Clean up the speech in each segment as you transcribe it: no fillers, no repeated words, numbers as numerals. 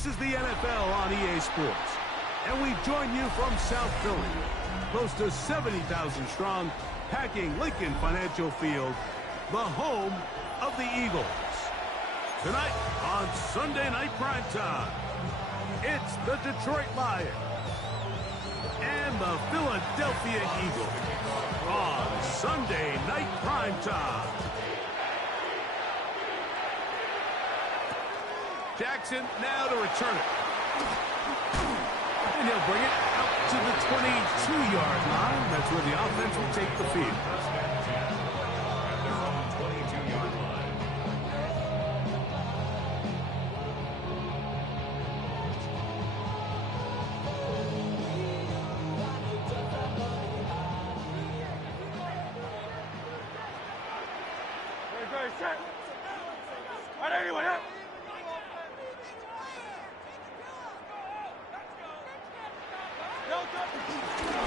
This is the NFL on EA Sports, and we join you from South Philly, close to 70,000 strong, packing Lincoln Financial Field, the home of the Eagles. Tonight on Sunday Night Primetime, it's the Detroit Lions and the Philadelphia Eagles on Sunday Night Primetime. Jackson now to return it. And he'll bring it out to the 22-yard line. That's where the offense will take the field.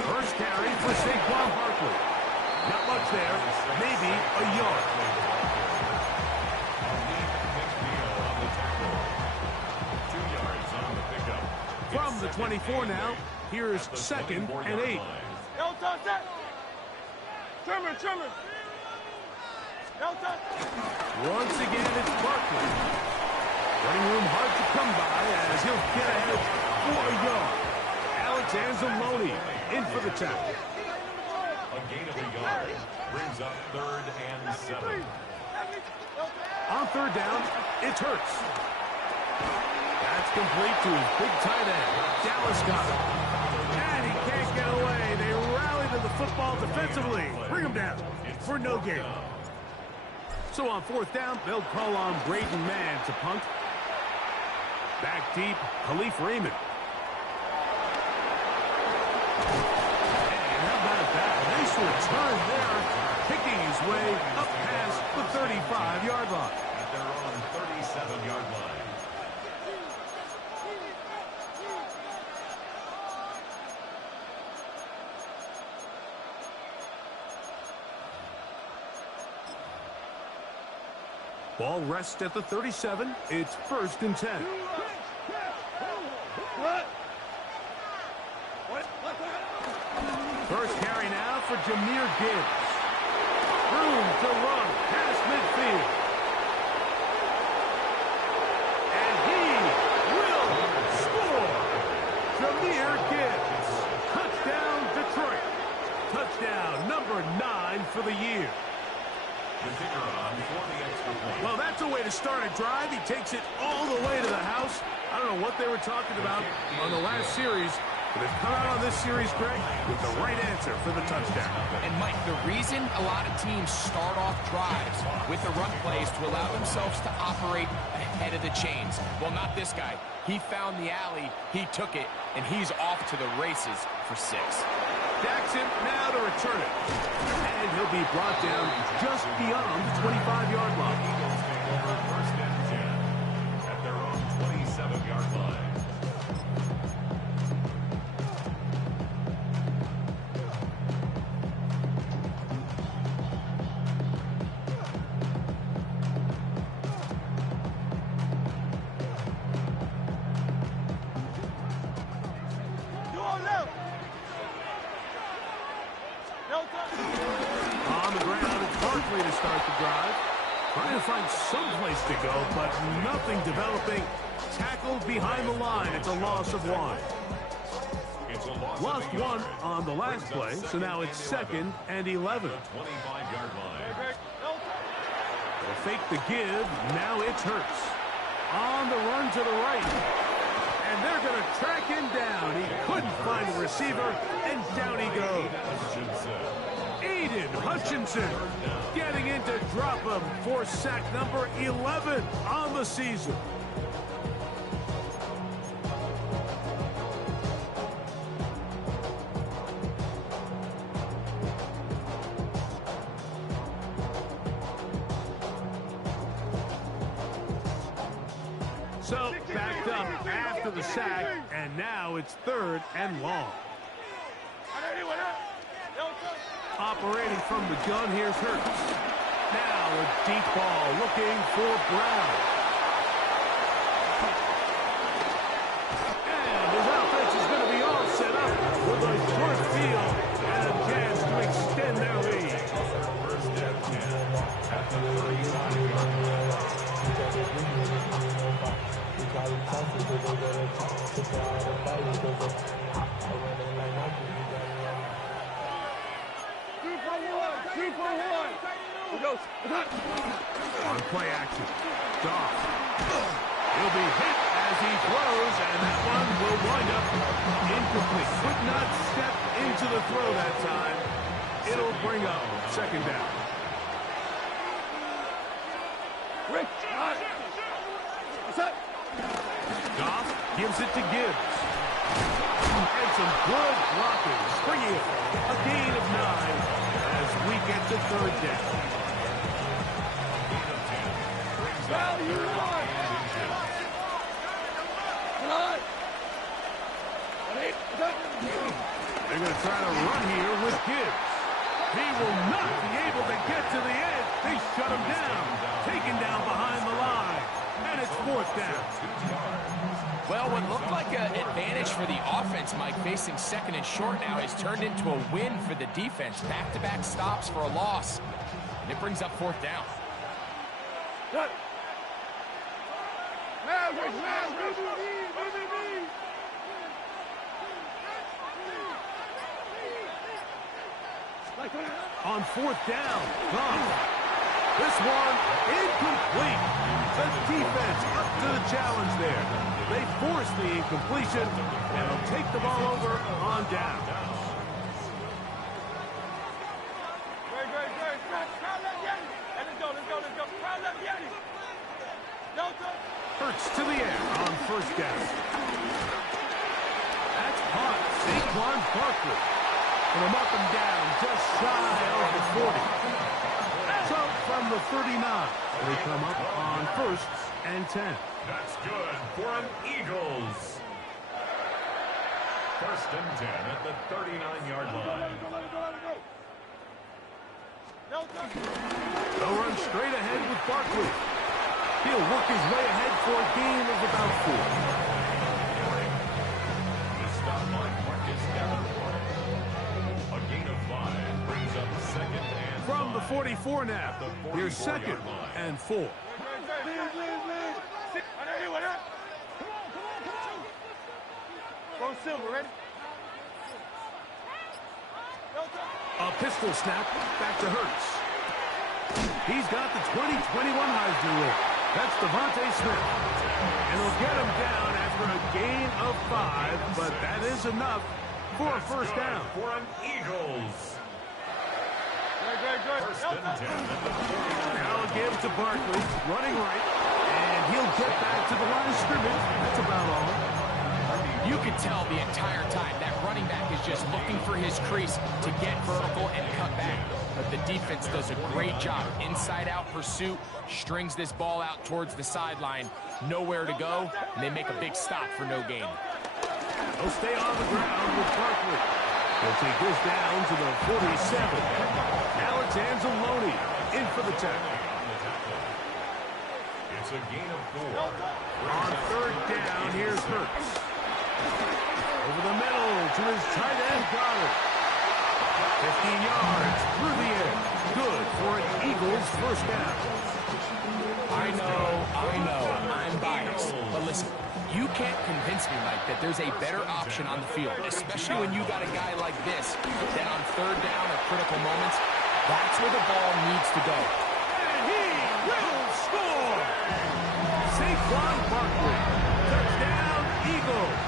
First carry for Saquon Barkley. Not much there, maybe a yard. From the 24 now, here's 2nd and 8. Once again, it's Barkley. Running room hard to come by as he'll get ahead for a yard. Anzalone in for the tackle. A gain of a yard brings up 3rd and 7. On 3rd down, it's Hurts. That's complete to his big tight end, Dallas Goedert. And he can't get away. They rally to the football defensively. Bring him down for no gain. So on 4th down, they'll call on Braden Mann to punt. Back deep, Khalif Raymond. Return there, picking his way up past the 35-yard line. At their own 37-yard line. Ball rests at the 37. It's 1st and 10. First carry now for Jahmyr Gibbs. Room to run past midfield. And he will score. Jahmyr Gibbs. Touchdown, Detroit. Touchdown number 9 for the year. Well, that's a way to start a drive. He takes it all the way to the house. I don't know what they were talking about on the last series. But they've come out on this series, Greg, with the right answer for the touchdown. And, Mike, the reason a lot of teams start off drives with the run plays to allow themselves to operate ahead of the chains. Well, not this guy. He found the alley, he took it, and he's off to the races for 6. Jackson now to return it. And he'll be brought down just beyond the 25-yard line. Eagles take over 1st and 10 at their own 27-yard line. On the ground, it's Barkley to start the drive. Trying to find some place to go, but nothing developing. Tackled behind the line. It's a loss of 1. Lost 1 on the last play, so now it's 2nd and 11. 25-yard line. They'll fake the give. Now it's Hurts. On the run to the right. And they're going to track him down. He couldn't find a receiver, and down he goes. Aiden Hutchinson getting in to drop him for sack number 11 on the season. So backed up after the sack, and now it's 3rd and long. Operating from the gun, here's Hurts. Now a deep ball looking for Brown. On play action, Goff. He'll be hit as he throws, and that one will wind up incomplete. Could not step into the throw that time. It'll bring up second down. Goff gives it to Gibbs. And some good blocking, springing it. A gain of 9 as we get to third down. They're going to try to run here with Gibbs. He will not be able to get to the edge. They shut him down. Taken down behind the line. And it's fourth down. Well, what looked like an advantage for the offense, Mike, facing second and short now, has turned into a win for the defense. Back-to-back stops for a loss. And it brings up fourth down. On fourth down, Goff. This one incomplete. The defense up to the challenge there. They force the incompletion, and they'll take the ball over on down. Hurts to the air on first down. That's caught. Saquon Barkley. Put him up and down, just shy of the 40. So from the 39, they come up on first and 10. That's good for an Eagles. First and 10 at the 39-yard line. They'll run straight ahead with Barkley. He'll work his way ahead for a gain of about 4. The stop line Marcus Davenport. A gain of 5 brings up second and From the 5. 44 now, here's second and 4. A pistol snap back to Hurts. He's got the 2021 Heisman winner. That's Devontae Smith. And he'll get him down after a gain of 5, but that is enough for a first down. For an Eagles. First and 10 at the 49. Now a give to Barkley, running right, and he'll get back to the line of scrimmage. That's about all. You could tell the entire time that running back is just looking for his crease to get vertical and cut back. But the defense does a great job. Inside-out pursuit, strings this ball out towards the sideline. Nowhere to go, and they make a big stop for no gain. He'll stay on the ground with Barkley. He'll take this down to the 47. Alex Anzalone in for the tackle. It's a gain of 4. On third down, here's Hurts. Over the middle to his tight end, Goddard. 15 yards through the air. Good for an Eagles first down. I know, I'm biased. But listen, you can't convince me, Mike, that there's a better option on the field, especially when you got a guy like this that on third down or critical moments, that's where the ball needs to go. And he will score! Saquon Barkley. Touchdown, Eagles.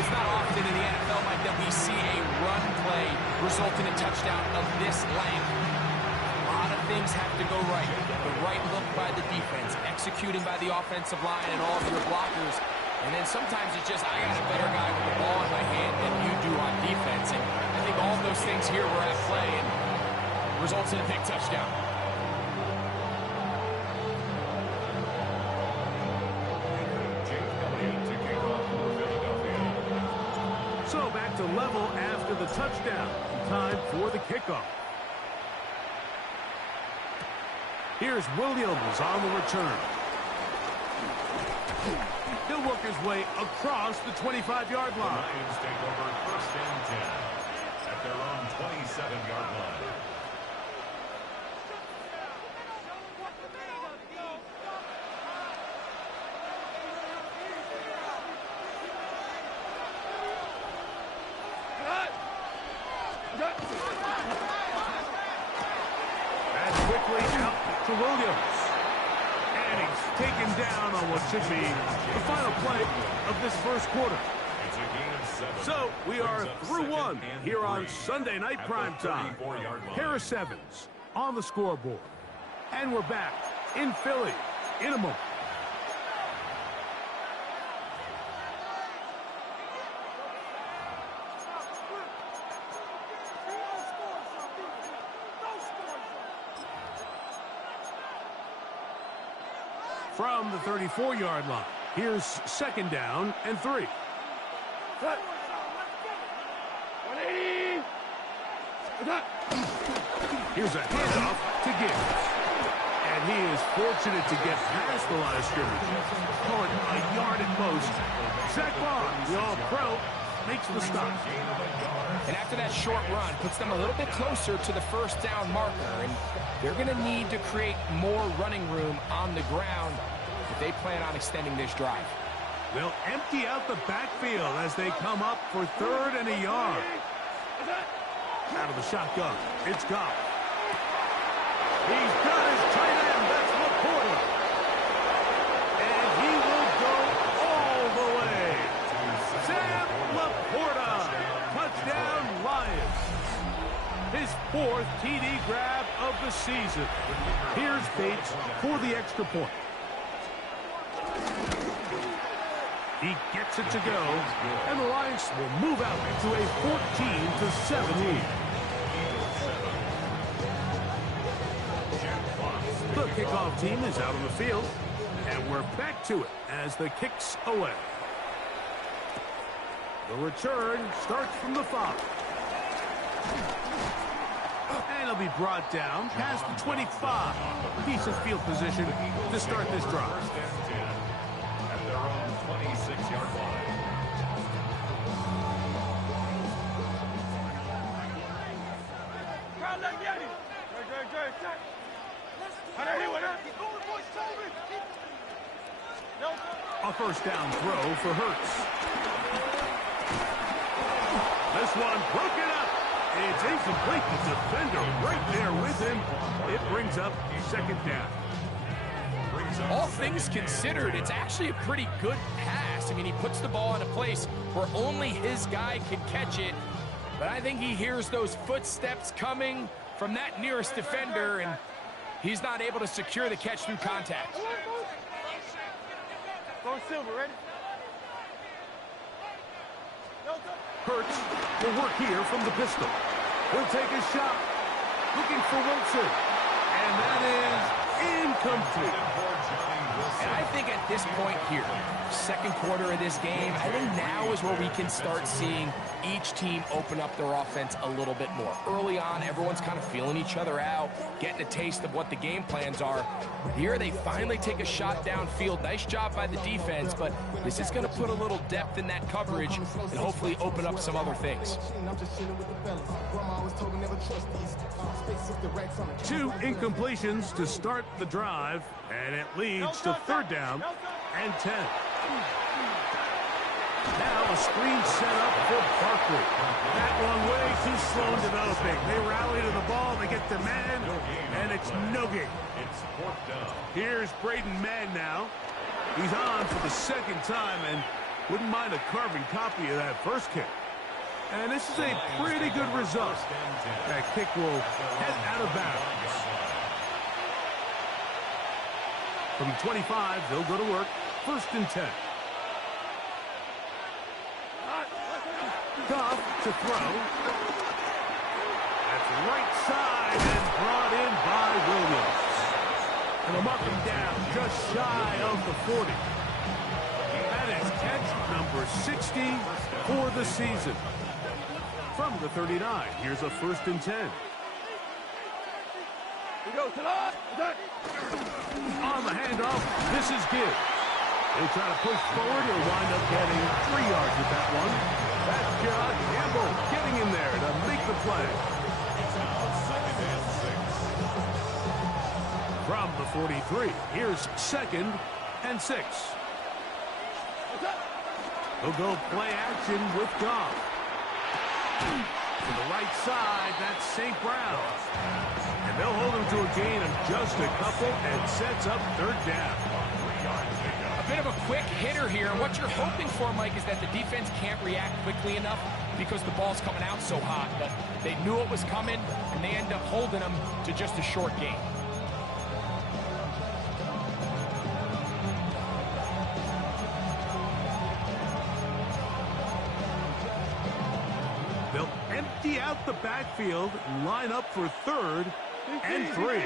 It's not often in the NFL, Mike, that we see a run play result in a touchdown of this length. A lot of things have to go right. The right look by the defense, executing by the offensive line and all of your blockers. And then sometimes it's just, I got a better guy with the ball in my hand than you do on defense. And I think all of those things here were at play and results in a big touchdown. So back to level after the touchdown. Time for the kickoff. Here's Williams on the return. He'll work his way across the 25-yard line. The Lions take over first and 10 at their own 27-yard line. down on what should be the final play of this first quarter. It's a gain of 7. So we are through one here on Sunday Night At the Primetime. 34-yard line. Harris Evans on the scoreboard. And we're back in Philly in a moment. From the 34-yard line, here's second down and 3. Here's a handoff to Gibbs. And he is fortunate to get past the line of scrimmage. Call it a yard at most. Zach Barnes, the All-Pro, makes the stop. And after that short run, puts them a little bit closer to the first down marker. And they're going to need to create more running room on the ground if they plan on extending this drive. They'll empty out the backfield as they come up for 3rd and a yard. Out of the shotgun, it's Goff. He's got his tight end, that's Laporta. And he will go all the way. Sam Laporta, touchdown Lions. His 4th TD grab of the season. Here's Bates for the extra point. He gets it to go, and the Lions will move out to a 14-7 lead. The kickoff team is out on the field, and we're back to it as the kick's away. The return starts from the 5. And it'll be brought down past the 25. Decent field position to start this drive. At their own 26-yard line. A first down throw for Hurts. This one broken up. It's incomplete. The defender right there with him. It brings up second down. All things considered, it's actually a pretty good pass. I mean, he puts the ball in a place where only his guy can catch it. But I think he hears those footsteps coming from that nearest defender, and he's not able to secure the catch through contact. Go Silver, ready? Hurts will work here from the pistol. He'll take a shot. Looking for Wilson. And that is incomplete. And I think at this point here, second quarter of this game, I think now is where we can start seeing each team open up their offense a little bit more. Early on, everyone's kind of feeling each other out, getting a taste of what the game plans are. Here, they finally take a shot downfield. Nice job by the defense, but this is going to put a little depth in that coverage and hopefully open up some other things. 2 incompletions to start the drive, and it leads to 3rd down and 10. Now a screen set up for Barkley. That one way too slow in developing. They rally to the ball, they get the man, and it's no gain. It's 4th down. Here's Braden Mann now. He's on for the 2nd time and wouldn't mind a carbon copy of that first kick. And this is a pretty good result. That kick will head out of bounds. From 25, they'll go to work. 1st and 10. Goff to throw. That's right side and brought in by Williams. And they'll mark him down just shy of the 40. That is catch number 60 for the season. From the 39, here's a 1st and 10. On the handoff, this is Gibbs. They try to push forward. He'll wind up getting 3 yards with that one. That's John Campbell getting in there to make the play. From the 43, here's 2nd and 6. They'll go play action with Goff. To the right side, that's St. Brown. And they'll hold him to a gain of just a couple and sets up 3rd down. bit of a quick hitter here. What you're hoping for, Mike, is that the defense can't react quickly enough because the ball's coming out so hot. But they knew it was coming, and they end up holding them to just a short game. They'll empty out the backfield, line up for 3rd and 3.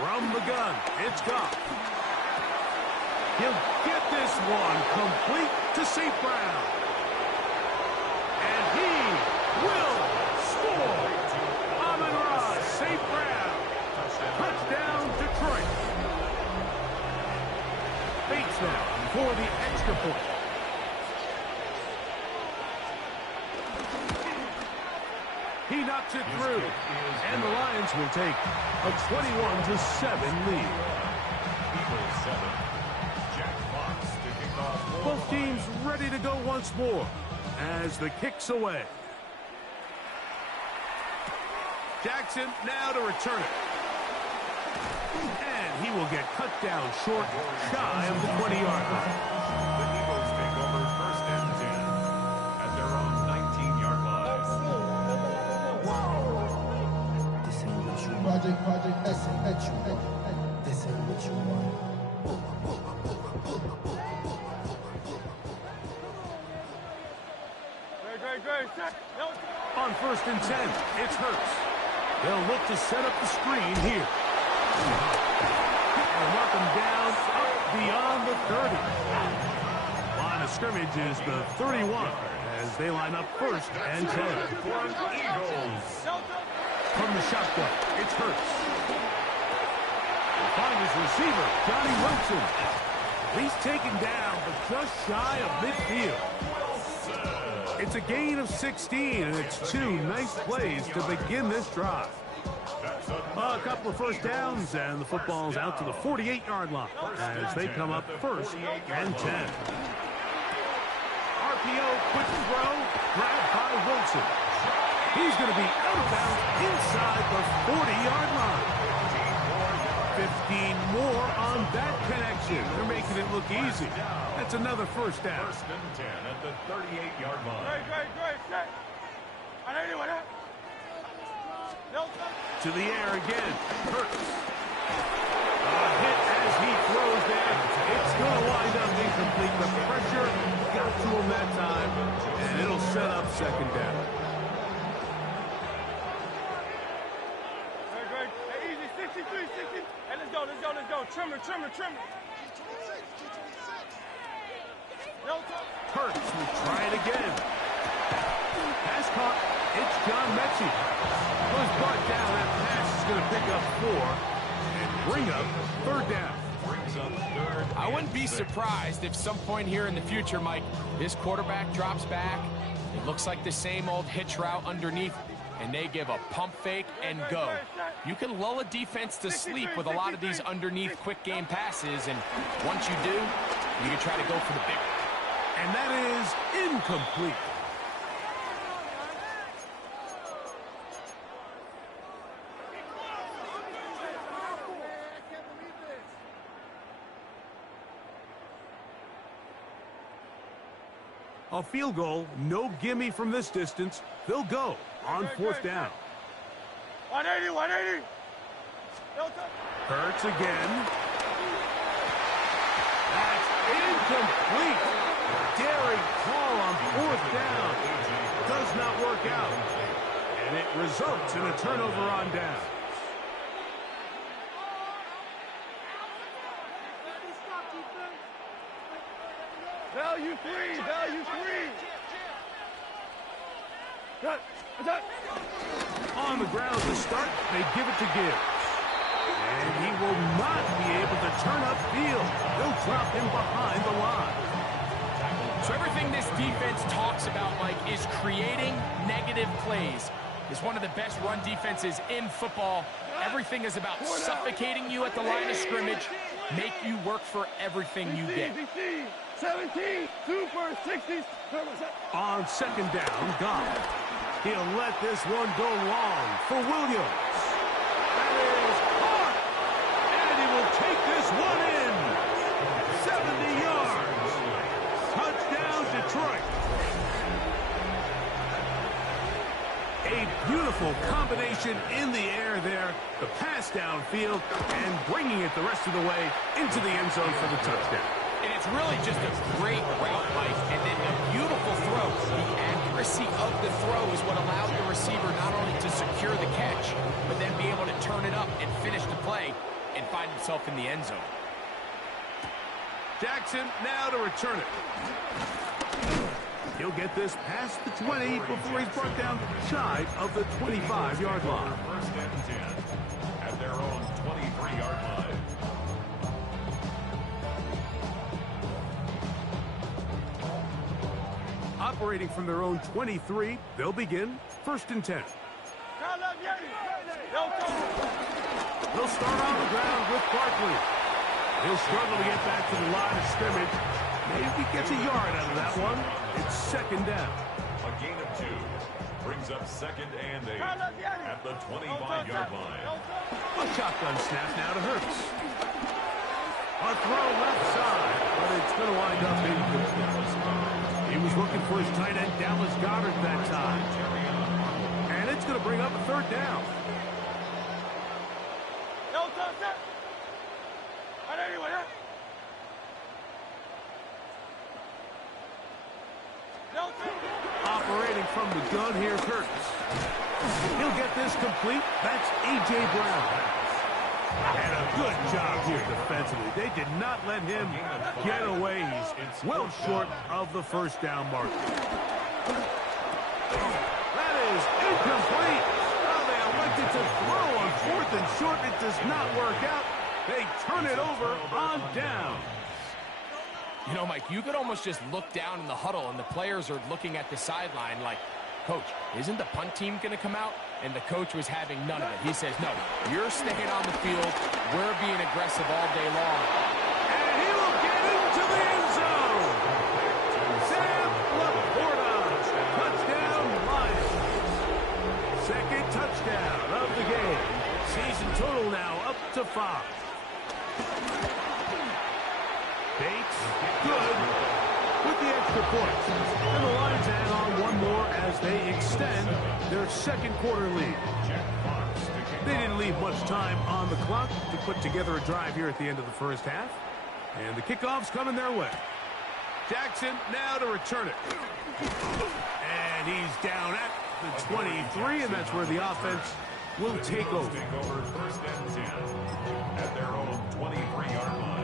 From the gun, it's Goff. He'll get this one complete to St. Brown. And he will score. Amon-Ra St. Brown. Touchdown, Detroit. Bates now for the extra point. He knocks it through, and the Lions will take a 21-7 lead. Both teams ready to go once more as the kick's away. Jackson now to return it. And he will get cut down short, shy of the 20-yard line. The Eagles take over 1st and 10 at their own 19-yard line. This ain't what you want. Project, this ain't what you want. This ain't what you want. On 1st and 10, it's Hurts. They'll look to set up the screen here. And mark him down up beyond the 30. Line of scrimmage is the 31 as they line up 1st and 10. From the shotgun, it's Hurts. Find his receiver, Johnny Wilson. He's taken down, but just shy of midfield. It's a gain of 16, and it's 2 nice plays to begin this drive. A couple of first downs, and the football's out to the 48-yard line as they come up 1st and 10. RPO, quick throw, grabbed by Wilson. He's going to be out of bounds inside the 40-yard line. 15 more on that connection. They're making it look easy. That's another first down. 1st and 10 at the 38-yard line. To the air again. Hurts. A hit as he throws there. It's going to wind up incomplete. The pressure got to him that time, and it'll set up 2nd down. Easy, 63, 60. Hey, let's go. Trimmer. Hurts will try it again. Pass caught. It's John Mechie. Goes brought down. That pass is going to pick up 4 and bring up 3rd down. I wouldn't be surprised if some point here in the future, Mike, this quarterback drops back. It looks like the same old hitch route underneath, and they give a pump fake and go. You can lull a defense to sleep with a lot of these underneath quick game passes, and once you do, you can try to go for the big one. And that is incomplete. A field goal, no gimme from this distance. They'll go on 4th down. 180. Hurts again. That's incomplete. Daring call on 4th down. Does not work out. And it results in a turnover on down. Value three. On the ground to start, they give it to Gibbs. And he will not be able to turn upfield. They'll drop him behind the line. So everything this defense talks about, Mike, is creating negative plays. It's one of the best run defenses in football. Everything is about suffocating you at the line of scrimmage, make you work for everything you get. 17, 2 for 60. On 2nd down, Goff. He'll let this one go long for Williams. That is caught. And he will take this one in. Beautiful combination in the air there. The pass downfield and bringing it the rest of the way into the end zone for the touchdown. And it's really just a great route, Mike, and then a beautiful throw. The accuracy of the throw is what allowed the receiver not only to secure the catch, but then be able to turn it up and finish the play and find himself in the end zone. Jackson now to return it. He'll get this past the 20 before he's brought down shy of the 25-yard line. First and 10 at their own 23-yard line. Operating from their own 23, they'll begin first and 10. They'll start on the ground with Barkley. He'll struggle to get back to the line of scrimmage. Maybe gets a yard out of that one. It's second down. A gain of 2 brings up second and 8 at the 25-yard line. A shotgun snap now to Hurts. A throw left side, but it's going to wind up incomplete. He was looking for his tight end, Dallas Goedert, that time. And it's going to bring up a third down. Operating from the gun, here's Hurts. He'll get this complete. That's A.J. Brown. And a good job here defensively. They did not let him get away. He's well short of the first down mark. That is incomplete. Now they elected to throw on fourth and short. It does not work out. They turn it over on down. You know, Mike, you could almost just look down in the huddle, and the players are looking at the sideline like, Coach, isn't the punt team going to come out? And the coach was having none of it. He says, no, you're staying on the field. We're being aggressive all day long. And he will get into the end zone. Sam Laporta, touchdown Lions. Second touchdown of the game. Season total now up to 5. Bates, good with the extra points. And the Lions add on one more as they extend their second quarter lead. They didn't leave much time on the clock to put together a drive here at the end of the first half. And the kickoff's coming their way. Jackson now to return it. And he's down at the 23, and that's where the offense will take over. First and 10 at their own 23-yard line.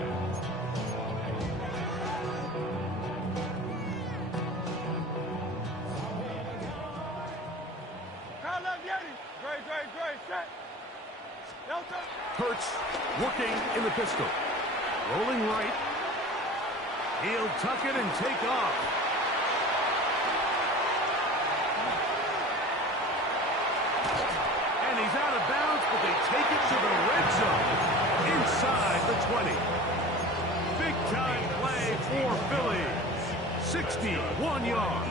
Hurts working in the pistol. Rolling right. He'll tuck it and take off. And he's out of bounds, but they take it to the red zone. Inside the 20. Big time play for Philly. 61 yards.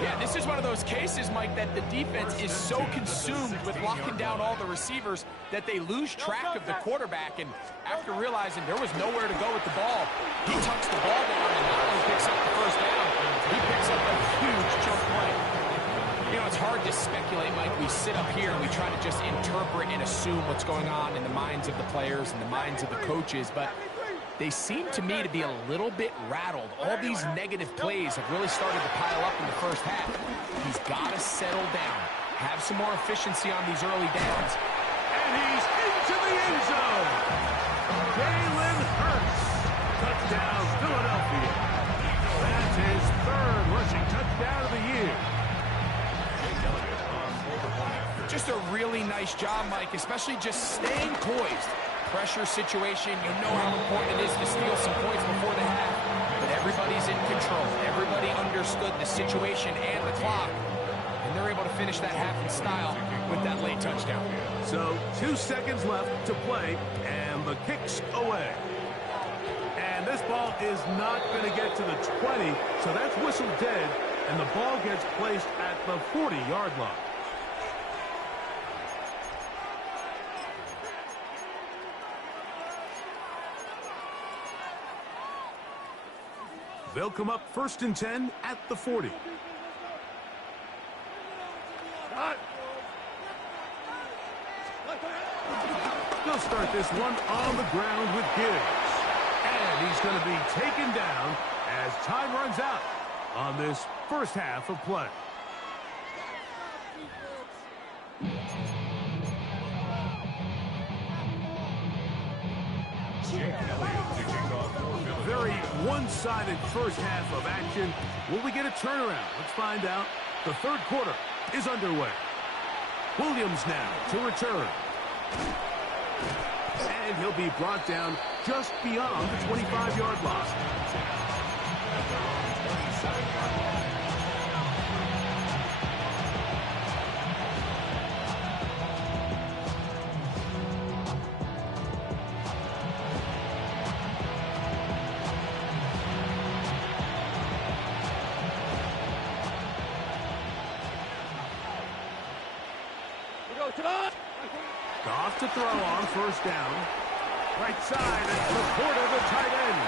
Yeah, this is one of those cases, Mike, that the defense is so consumed with locking down all the receivers that they lose track of the quarterback. And after realizing there was nowhere to go with the ball, he tucks the ball down and not only picks up the first down, he picks up a huge chunk play. You know, it's hard to speculate, Mike. We sit up here and we try to just interpret and assume what's going on in the minds of the players and the minds of the coaches, but they seem to me to be a little bit rattled. All these negative plays have really started to pile up in the first half. He's got to settle down, have some more efficiency on these early downs. And he's into the end zone. Jalen Hurts. Touchdown, Philadelphia. That's his third rushing touchdown of the year. Just a really nice job, Mike, especially just staying poised. Pressure situation, you know how important it is to steal some points before the half, but everybody's in control. Everybody understood the situation and the clock, and they're able to finish that half in style with that late touchdown. So 2 seconds left to play, and the kick's away. And this ball is not going to get to the 20, so that's whistled dead, and the ball gets placed at the 40-yard line. They'll come up first and 10 at the 40. start this one on the ground with Gibbs. And he's going to be taken down as time runs out on this first half of play. Very one-sided first half of action. Will we get a turnaround? Let's find out. The third quarter is underway. Williams now to return. And he'll be brought down just beyond the 25-yard line. Goff to throw on first down. Right side, it's Laporta, the tight end.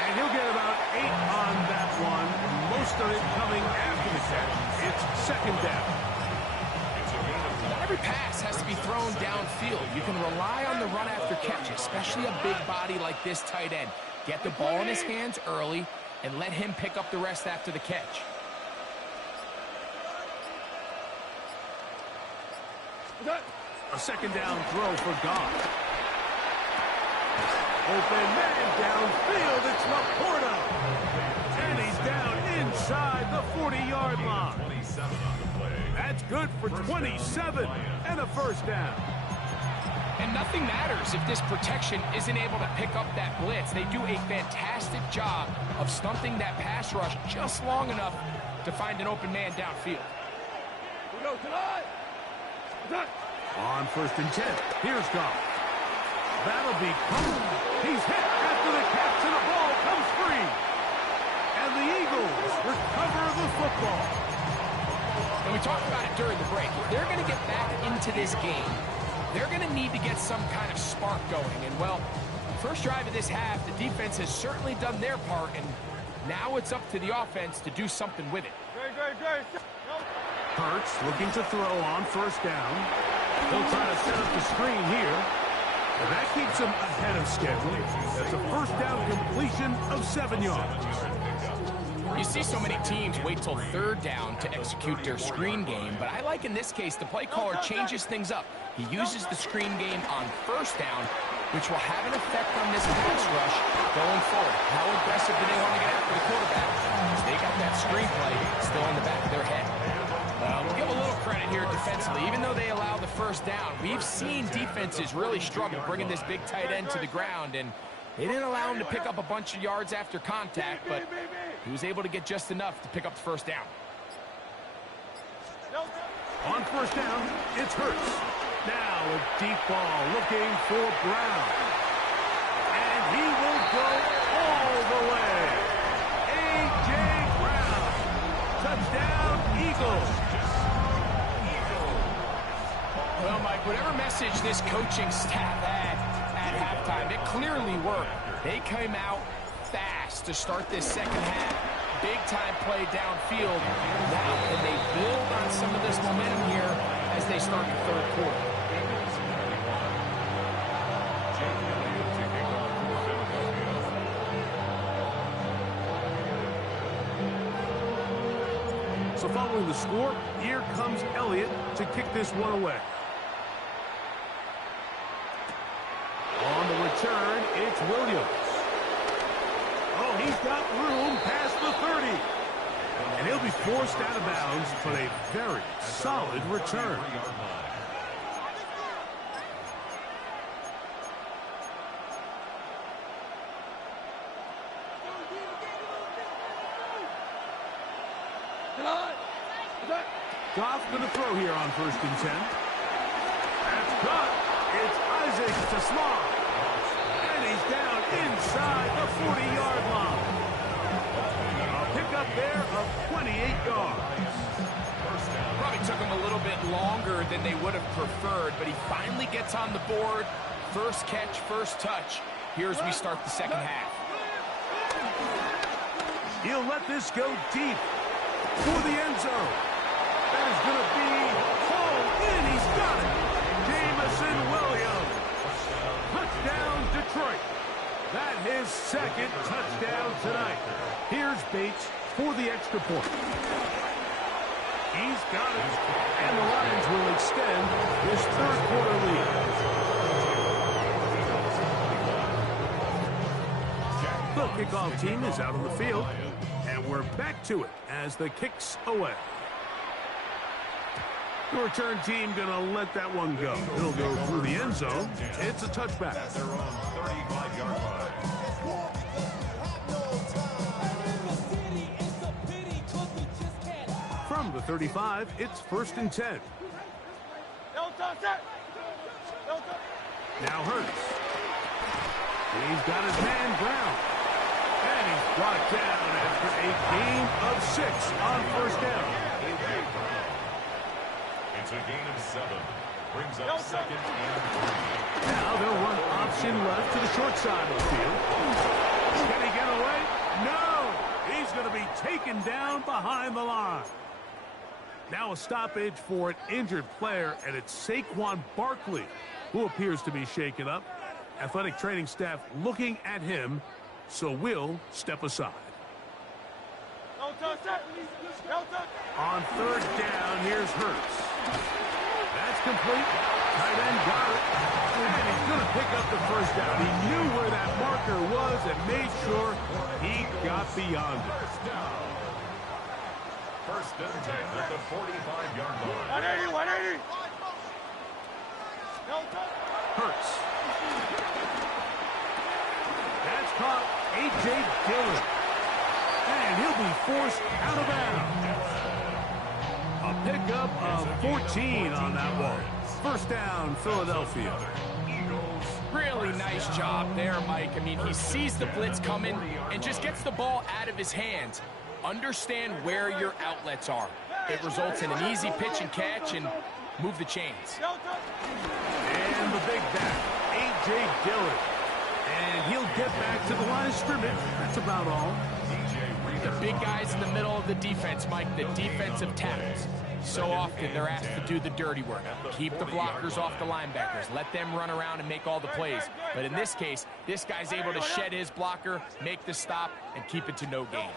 And he'll get about 8 on that one. Most of it coming after the catch. It's second down. Every pass has to be thrown downfield. You can rely on the run after catch, especially a big body like this tight end. Get the ball in his hands early and let him pick up the rest after the catch. A second down throw for Goff. Open man downfield. It's Laporta. And he's down inside the 40-yard line. That's good for 27 and a first down. And nothing matters if this protection isn't able to pick up that blitz. They do a fantastic job of stunting that pass rush just long enough to find an open man downfield. On first and 10, here's Goff. That'll be covered. He's hit after the catch, and the ball comes free. And the Eagles recover the football. And we talked about it during the break. If they're going to get back into this game, they're going to need to get some kind of spark going. And, well, first drive of this half, the defense has certainly done their part, and now it's up to the offense to do something with it. Hurts looking to throw on first down. He'll try to set up the screen here. And that keeps him ahead of schedule. That's a first down completion of 7 yards. You see so many teams wait till third down to execute their screen game, but I like in this case the play caller changes things up. He uses the screen game on first down, which will have an effect on this pass rush going forward. How aggressive do they want to get after the quarterback? They got that screen play still in the back of their head. We'll give a little credit here defensively. Even though they allow the first down, we've seen defenses really struggle bringing this big tight end to the ground, and they didn't allow him to pick up a bunch of yards after contact, but he was able to get just enough to pick up the first down. On first down, it's Hurts. Now a deep ball looking for Brown. And he will go all the way. A.J. Brown. Touchdown, Eagles. Well, Mike, whatever message this coaching staff had at halftime, it clearly worked. They came out fast to start this second half. Big-time play downfield. Now, can they build on some of this momentum here as they start the third quarter? So following the score, here comes Elliott to kick this one away. On the return, it's Williams. Oh, he's got room past the 30. And he'll be forced out of bounds, but a very solid return. Goff going to throw here on first and 10. That's caught. It's Isaac to Slaw. And he's down inside the 40-yard line. A pickup there of 28 yards. Probably took him a little bit longer than they would have preferred, but he finally gets on the board. First catch, first touch. Here as we start the second half. He'll let this go deep for the end zone. That is going to be hauled in. He's got it. Jamison Williams. Detroit. That his second touchdown tonight. Here's Bates for the extra point. He's got it. And the Lions will extend this third quarter lead. The kickoff team is out on the field. And we're back to it as the kick's away. The return team going to let that one go. It'll go through the end zone. It's a touchback. At their own 35-yard line. From the 35, it's 1st and 10. Now Hurts. He's got his man Brown. And he's brought down after a gain of 6 on 1st down. It's a gain of 7. Brings up 2nd and 3. Now they'll run option left to the short side of the field. Can he get away? No! He's going to be taken down behind the line. Now a stoppage for an injured player, and it's Saquon Barkley who appears to be shaken up. Athletic training staff looking at him, so we'll step aside. On 3rd down, here's Hurts. That's complete. Tight end got it. And he's going to pick up the 1st down. He knew where that marker was and made sure he got beyond it. 1st and 10 at the 45-yard line. 180. Hurts. That's caught. A.J. Dillon. And he'll be forced out of bounds. A pickup of 14 on that one. 1st down, Philadelphia. Really nice job there, Mike. I mean, he sees the blitz coming and just gets the ball out of his hands. Understand where your outlets are. It results in an easy pitch and catch and move the chains. And the big back, A.J. Dillon. And he'll get back to the line of scrimmage. That's about all. The big guys in the middle of the defense, Mike, the defensive tackles. So often they're asked to do the dirty work. Keep the blockers off the linebackers. Let them run around and make all the plays. But in this case, this guy's able to shed his blocker, make the stop, and keep it to no gain.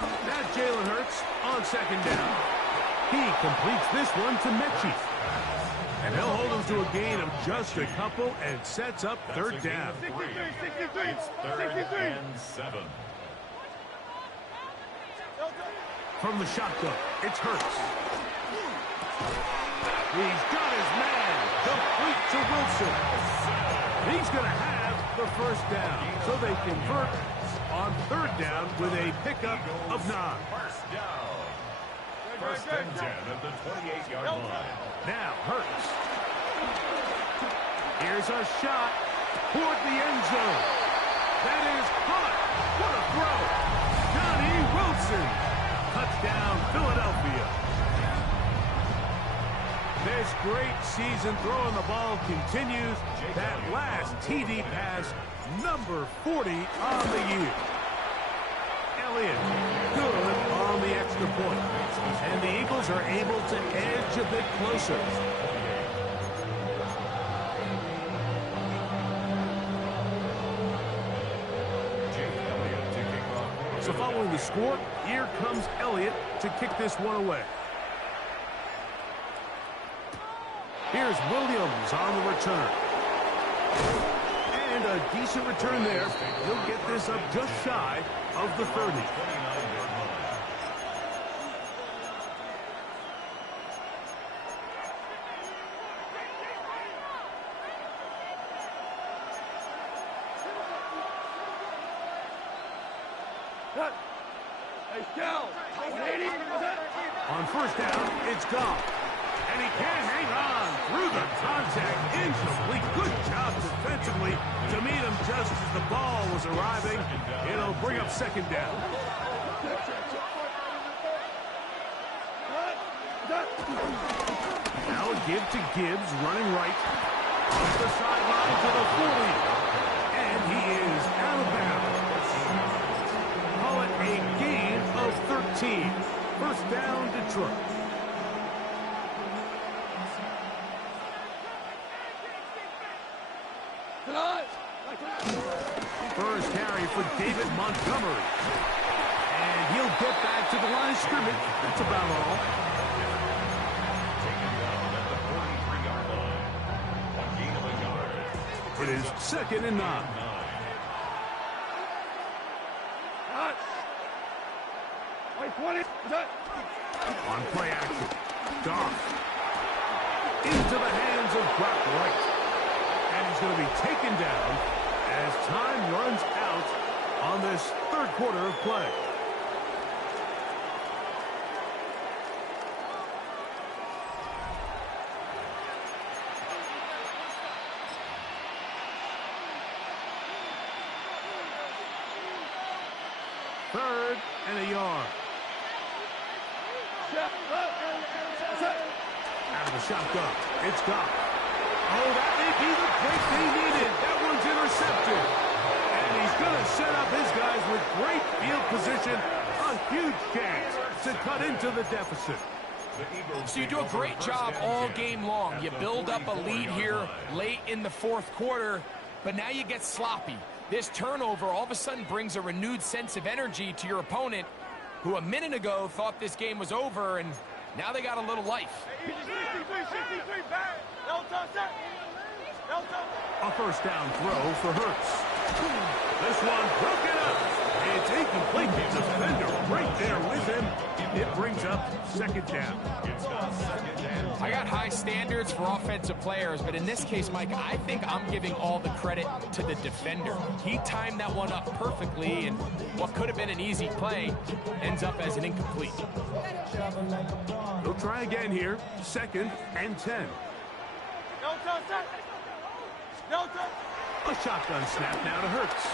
Now Jalen Hurts on 2nd down. He completes this one to Mechie. And he'll hold him to a gain of just a couple and sets up 3rd down. 63. It's 3rd and 7. From the shotgun, it's Hurts. He's got his man. Complete to Wilson. He's going to have the 1st down. So they convert on 3rd down with a pickup of 9. 1st down. 1st and 10 at the 28-yard line. Now Hurts. Here's a shot toward the end zone. That is caught. What a throw. Johnny Wilson. Touchdown, Philadelphia. This great season throwing the ball continues. That last TD pass, number 40 on the year. Elliott, good on the extra point. And the Eagles are able to edge a bit closer. So following the score, here comes Elliott to kick this one away. Here's Williams on the return. And a decent return there. He'll get this up just shy of the 30. On 1st down, it's gone. And he can't hang on through the contact. Incomplete. Good job defensively to meet him just as the ball was arriving. It'll bring up 2nd down. Now a give to Gibbs, running right. Off the sideline to the 40. And he is out of bounds. Call it a gain of 13. 1st down, Detroit. for David Montgomery. And he'll get back to the line of scrimmage. That's about all. Taken down at the 43-yard line. A gain of a yard. It is 2nd and 9. On play action, Goff into the hands of Brock Wright. And he's going to be taken down as time runs out on this 3rd quarter of play. Third and a yard. Out of the shotgun, it's Goff. Oh, that may be the break they needed. That one's intercepted. And he's going to set up his guys with great field position. A huge chance to cut into the deficit. So you do a great job all game long. You build up a lead here late in the 4th quarter, but now you get sloppy. This turnover all of a sudden brings a renewed sense of energy to your opponent, who a minute ago thought this game was over, and now they got a little life. A first down throw for Hurts. This one broken up. It's incomplete. The defender right there with him. It brings up 2nd down. I got high standards for offensive players, but in this case, Mike, I think I'm giving all the credit to the defender. He timed that one up perfectly, and what could have been an easy play ends up as an incomplete. They'll try again here. 2nd and 10. A shotgun snap now to Hurts.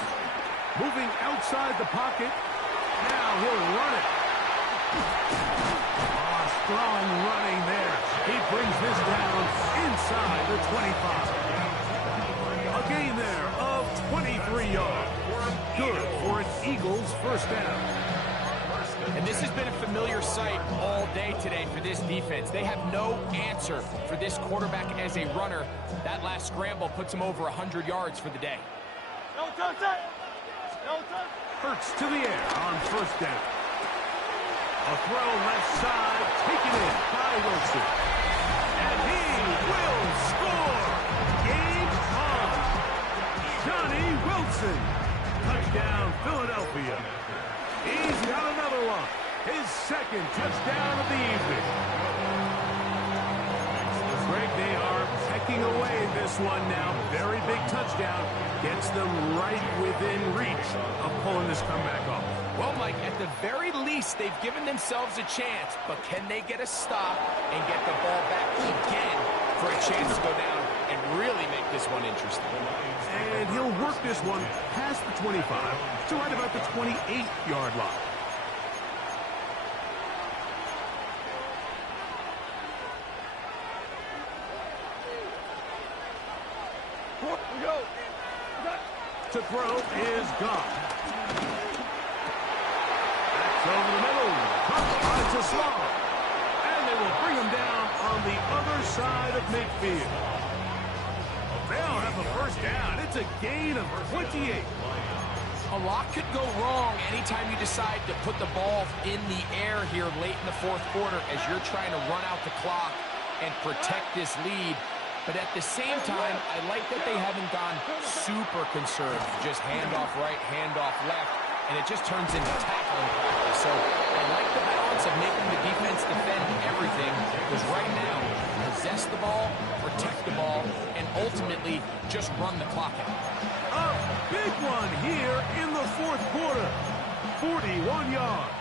Moving outside the pocket. Now he'll run it. Strong running there. He brings this down inside the 25. A gain there of 23 yards. Good for an Eagles first down. And this has been a familiar sight all day today for this defense. They have no answer for this quarterback as a runner. That last scramble puts him over 100 yards for the day. Hurts to the air on first down. A throw left side, taken in by Wilson. And he will score! Game on! Johnny Wilson! Touchdown, Philadelphia. He's got another one. His 2nd touchdown of the evening. Greg, they are pecking away in this one now. Very big touchdown. Gets them right within reach of pulling this comeback off. Well, Mike, at the very least, they've given themselves a chance, but can they get a stop and get the ball back again for a chance to go down and really make this one interesting? And he'll work this one past the 25 to right about the 28-yard line. To throw is Goff. That's over the middle. Caught to Slaw. And they will bring him down on the other side of midfield. They'll have a first down. It's a gain of 28. A lot could go wrong anytime you decide to put the ball in the air here late in the 4th quarter as you're trying to run out the clock and protect this lead. But at the same time, I like that they haven't gone super conservative. Just handoff right, handoff left, and it just turns into tackling practice. So I like the balance of making the defense defend everything, because right now, possess the ball, protect the ball, and ultimately just run the clock out. A big one here in the 4th quarter. 41 yards.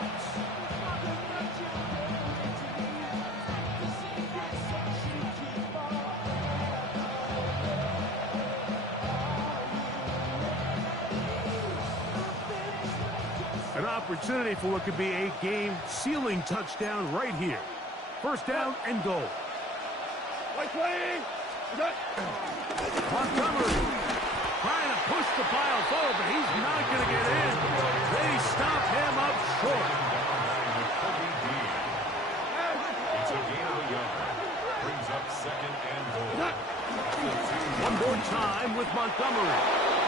An opportunity for what could be a game-sealing touchdown right here. First down and goal. Montgomery trying to push the pile forward, but he's not going to get in. They stop him up short. It's a gain of a yard. Brings up 2nd and goal. One more time with Montgomery.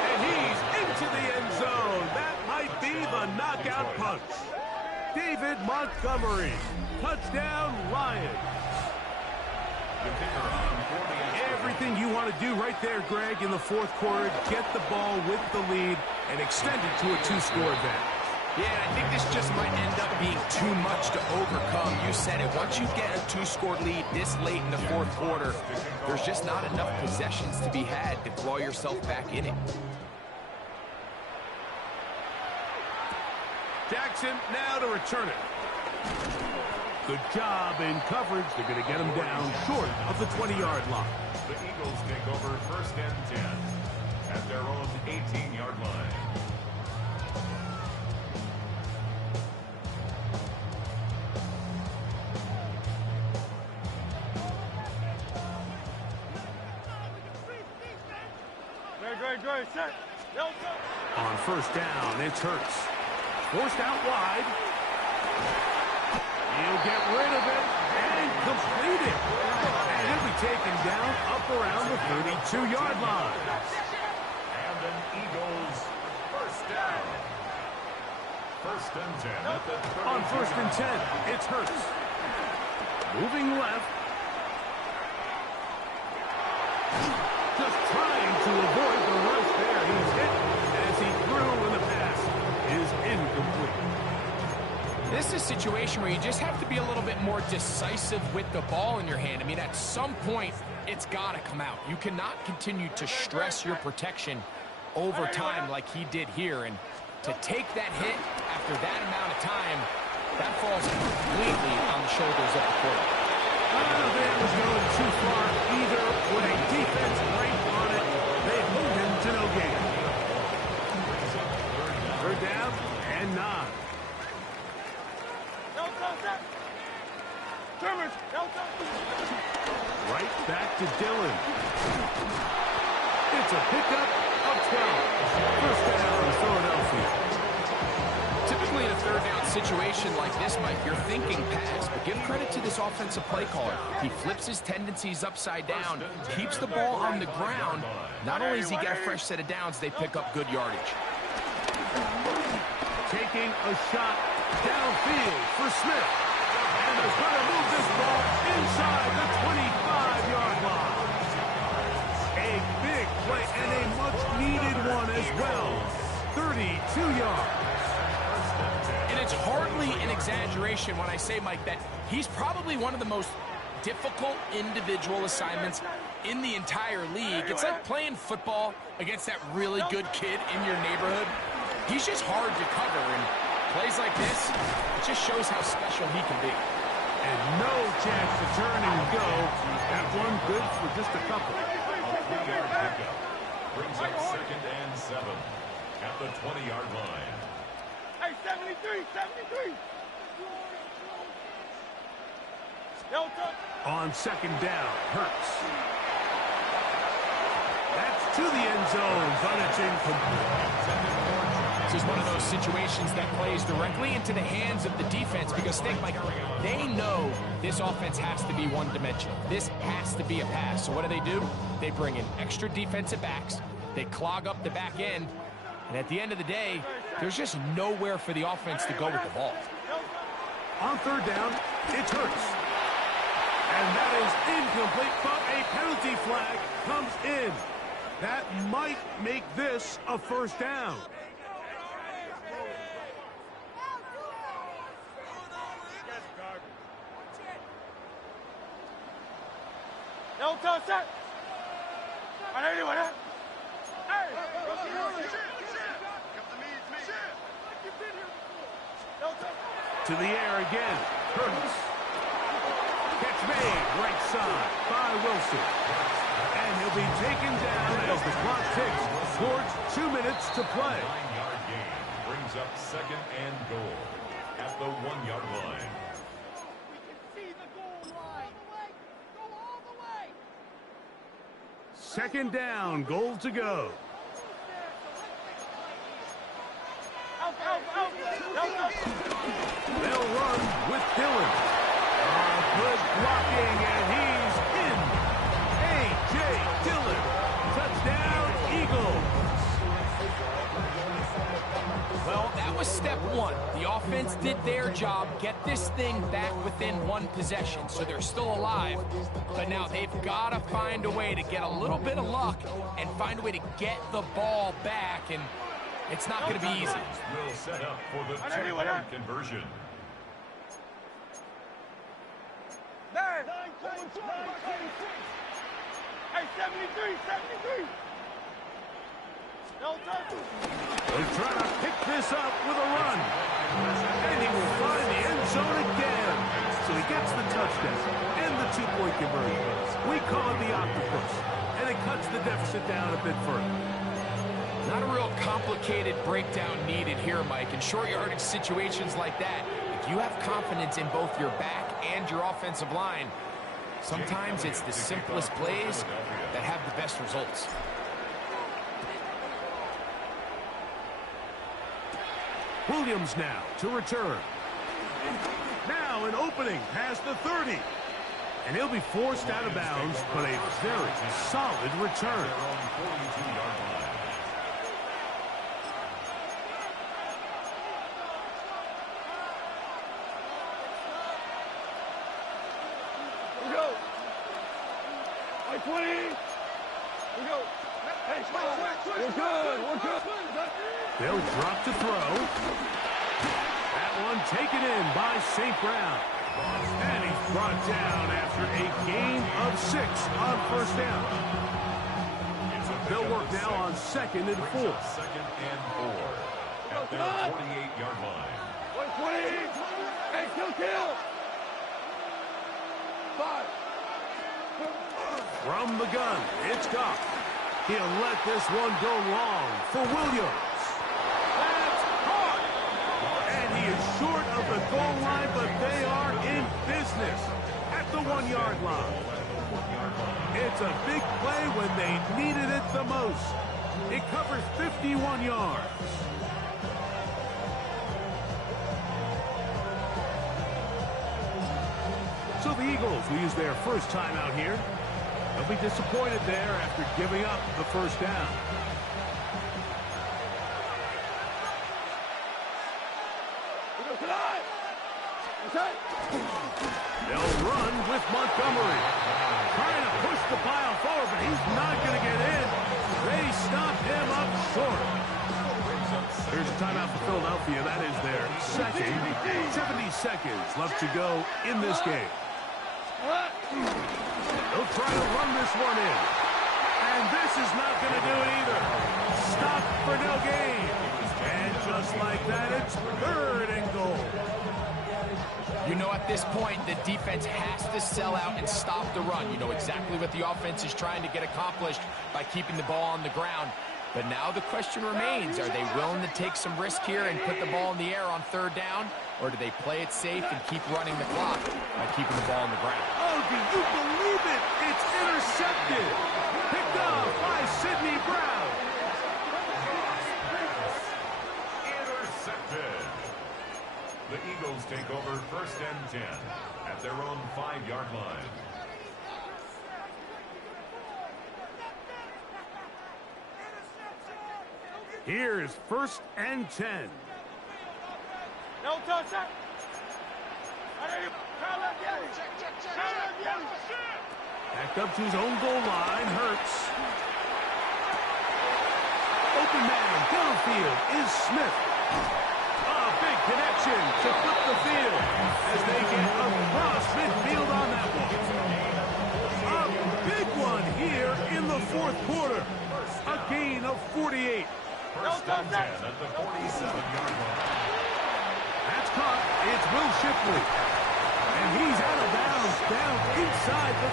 And he's into the end zone. That might be the knockout punch. David Montgomery, touchdown Lions. Everything you want to do right there, Greg, in the fourth quarter, get the ball with the lead and extend it to a two-score advantage. Yeah, I think this just might end up being too much to overcome. You said it. Once you get a two-score lead this late in the fourth quarter, there's just not enough possessions to be had to claw yourself back in it. Jackson now to return it. Good job in coverage. They're going to get him down short of the 20-yard line. The Eagles take over 1st and 10 at their own 18-yard line. Great, set. On 1st down, it's Hurts. Forced out wide. He'll get rid of it and complete it. And he'll be taken down up around the 32-yard line. And an Eagles 1st down. 1st and 10 at the 32. On 1st and 10, it's Hurts. Moving left. Just trying to avoid the rush there. He's hit as he threw and the pass is incomplete. This is a situation where you just have to be a little bit more decisive with the ball in your hand. I mean, at some point, it's got to come out. You cannot continue to stress your protection over time like he did here. And to take that hit after that amount of time, that falls completely on the shoulders of the quarterback. I don't know if that was going too far either. With a defense right on it, they hold him to no gain. 3rd down and 9. Right back to Dillon. It's a pickup of 12. 1st down, Philadelphia. Typically in a 3rd down situation like this, Mike, you're thinking pass, but give credit to this offensive play caller. He flips his tendencies upside down, keeps the ball on the ground. Not only does he get a fresh set of downs, they pick up good yardage. Taking a shot downfield for Smith. And is going to move this ball inside the 25-yard line. A big play and a much-needed one as well. 32 yards. And it's hardly an exaggeration when I say, Mike, that he's probably one of the most difficult individual assignments in the entire league. It's like playing football against that really good kid in your neighborhood. He's just hard to cover, and plays like this, it just shows how special he can be. And no chance to turn and go. That one good for just a couple. A 3-yard pickup brings up 2nd and 7 at the 20-yard line. Hey, 73. On 2nd down, Hurts. That's to the end zone, but it's incomplete. This is one of those situations that plays directly into the hands of the defense because, think, Mike, they know this offense has to be one-dimensional. This has to be a pass. So what do? They bring in extra defensive backs. They clog up the back end. And at the end of the day, there's just nowhere for the offense to go with the ball. On 3rd down, it's Hurts. And that is incomplete, but a penalty flag comes in. That might make this a 1st down. To the air again. Hurts. Catch made. Right side by Wilson. And he'll be taken down as the clock ticks towards 2 minutes to play. 9-yard gain brings up 2nd and goal at the 1-yard line. Second down, goal to go. They'll run with Dillon. Good blocking, and he's in. A.J. Dillon. Touchdown, Eagles. that was step one. The offense did their job, get this thing back within one possession, so they're still alive. But now they've got to find a way to get a little bit of luck and find a way to get the ball back, and it's not going to be easy. Will set up for the two-point conversion. Hey, 73, 73. No turn. They're trying to pick this up with a run. And he will find the end zone again. So he gets the touchdown and the two-point conversion. We call it the octopus. And it cuts the deficit down a bit further. Not a real complicated breakdown needed here, Mike. In short yardage situations like that, if you have confidence in both your back and your offensive line, sometimes it's the simplest plays that have the best results. Williams now to return. Now an opening past the 30. And he'll be forced out of bounds, but a very solid return. We go. 20. We go. Hey, switch. We're good. We're good. They'll drop to throw. That one taken in by St. Brown. And he's brought down after a gain of 6 on first down. They'll work now on 2nd and 4. 2nd and 4 at their 48-yard line. 120. Hey, kill. 5. From the gun, it's Goff. He'll let this one go long for Williams. That's caught. And he is short of the goal line, but they are in business at the 1-yard line. It's a big play when they needed it the most. It covers 51 yards. So the Eagles will use their first time out here. They'll be disappointed there after giving up the first down. They'll run with Montgomery. Trying to push the pile forward, but he's not going to get in. They stop him up short. Here's a timeout for Philadelphia. That is their second. 70 seconds left to go in this game. They'll try to run this one in. And this is not going to do it either. Stop for no gain. And just like that, it's 3rd and goal. You know, at this point, the defense has to sell out and stop the run. You know exactly what the offense is trying to get accomplished by keeping the ball on the ground. But now the question remains, are they willing to take some risk here and put the ball in the air on 3rd down? Or do they play it safe and keep running the clock by keeping the ball on the ground? Oh, do you believe it? It's intercepted. Picked up by Sidney Brown. Intercepted. The Eagles take over 1st and 10 at their own 5-yard line. Here's 1st and 10. No touch that. Back up to his own goal line. Hurts. Open man downfield is Smith. A big connection to flip the field as they get across midfield on that one. A big one here in the 4th quarter. A gain of 48. 1st and 10 at the 47-yard line. That's caught. It's Will Shipley. And he's out of bounds down inside the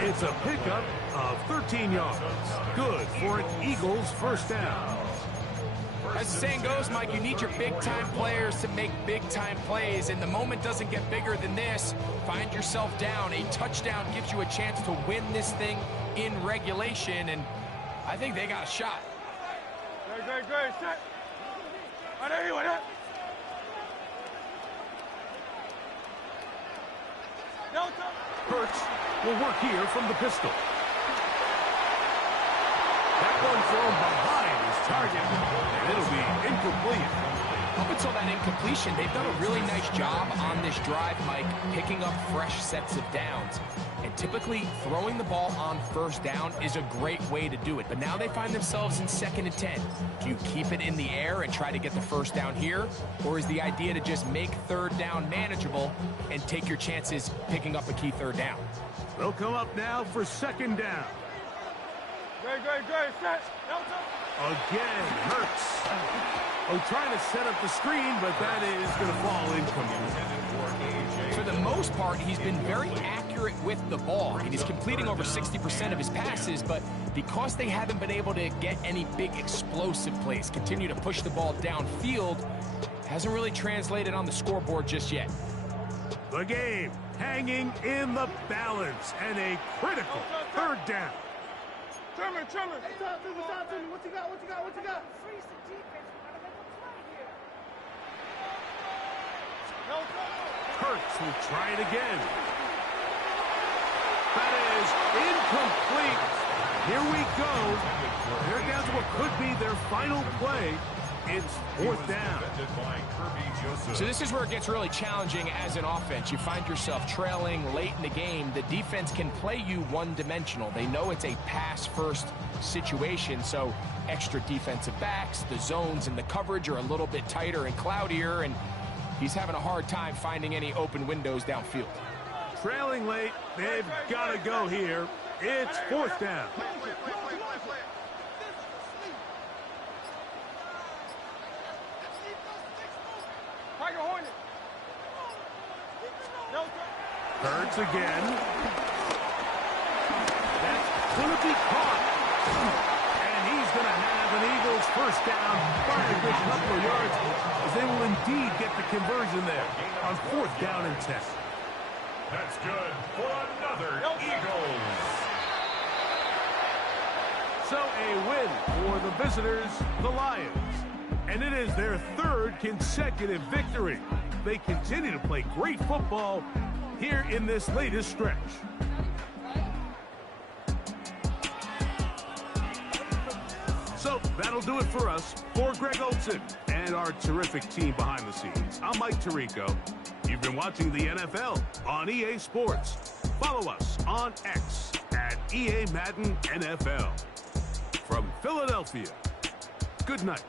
35. It's a pickup of 13 yards. Good for an Eagles 1st down. As the saying goes, Mike, you need your big-time players to make big-time plays, and the moment doesn't get bigger than this. Find yourself down. A touchdown gives you a chance to win this thing in regulation, and I think they got a shot. Great. Set. Hurts will work here from the pistol. That one thrown behind his target. It'll be incomplete. Up until that incompletion, they've done a really nice job on this drive, Mike, picking up fresh sets of downs. And typically, throwing the ball on first down is a great way to do it. But now they find themselves in 2nd and 10. Do you keep it in the air and try to get the first down here? Or is the idea to just make 3rd down manageable and take your chances picking up a key 3rd down? They'll come up now for 2nd down. Great, set. Again, Hurts. Oh, trying to set up the screen, but that is going to fall incomplete. For the most part, he's been very accurate with the ball. He's completing over 60% of his passes, but because they haven't been able to get any big explosive plays, continue to push the ball downfield, hasn't really translated on the scoreboard just yet. The game hanging in the balance, and a critical 3rd down. Trimmer. Talk to me. What you got? Freeze the defense. We gotta make a play here. Hurts will try it again. That is incomplete. Here we go. They're down to what could be their final play. It's 4th down. So this is where it gets really challenging as an offense. You find yourself trailing late in the game. The defense can play you one-dimensional. They know it's a pass-first situation, so extra defensive backs, the zones and the coverage are a little bit tighter and cloudier, and he's having a hard time finding any open windows downfield. Trailing late, they've got to go here. It's 4th down. Hurts again. That's going to be caught. And he's going to have an Eagles 1st down by a good couple of yards, as they will indeed get the conversion there on 4th down and 10. That's good for another Eagles. So a win for the visitors, the Lions. And it is their 3rd consecutive victory. They continue to play great football here in this latest stretch. So that'll do it for us. For Greg Olson and our terrific team behind the scenes, I'm Mike Tirico. You've been watching the NFL on EA Sports. Follow us on X at EA Madden NFL. From Philadelphia, good night.